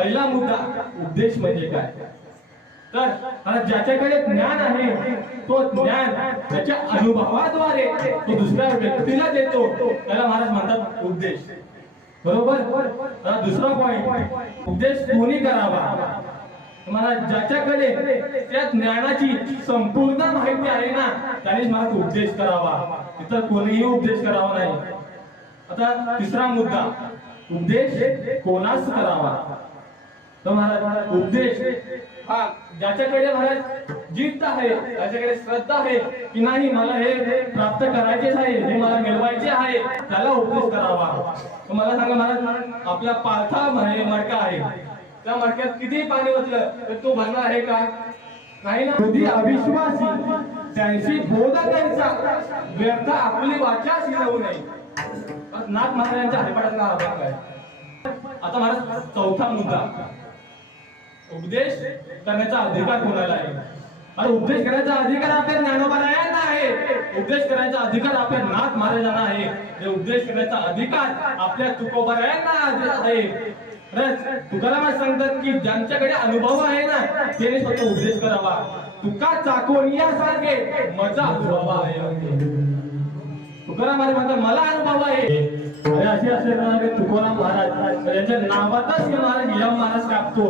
पहिला मुद्दा उपदेश म्हणजे काय तर आता ज्याच्याकडे ज्ञान आहे तो ज्ञान त्याच्या अनुभवाद्वारे तो दुसऱ्या व्यक्तीला देतो त्याला महाराज म्हणतात उपदेश बरोबर। आता दुसरा पॉइंट उपदेश कोणी करावा मला ज्याच्याकडे त्या ज्ञानाची संपूर्ण माहिती आहे ना त्यानेच मला उपदेश करावा इतर कोणीही उपदेश करावा नाही। आता तिसरा मुद्दा उपदेश कोणास करावा तर महाराज उपदेश हा ज्याच्याकडे महाराज जिद्द आहे त्याच्याकडे श्रद्धा आहे की नाही मला हे प्राप्त करायचेच आहे हे मला मिळवायचे आहे त्याला उपदेश करावा। तर मला सांगा महाराज आपला पालथा मडका आहे त्या मडक्यात किती पाणी ओतलं तर तो भरणार आहे का नाही ना। कधी अविश्वासी त्यांची बोध करायचा व्यर्थ आपली वाचा शिरवू नये नाथ महाराजांच्या हरिपाठातला हा भाग आहे। आता महाराज चौथा मुद्दा उपदेश करण्याचा अधिकार कोणाला आहे आणि उपदेश करायचा अधिकार आपल्या ज्ञानोबारायांना आहे उपदेश करायचा अधिकार आपल्या नाथ महाराजांना आहे जे उपदेश करण्याचा अधिकार आपल्या तुकोबारायांना आहे। तुकाराम सांगतात की ज्यांच्याकडे अनुभव आहे ना त्याने स्वतः उपदेश करावा तुका चाकोनियासारखे माझा अनुभव आहे तुकाराम महाराज म्हणतात मला अनुभव आहे अरे असे असे तुकाराम महाराज यांच्या नावातच महाराज यम महाराज कापतो।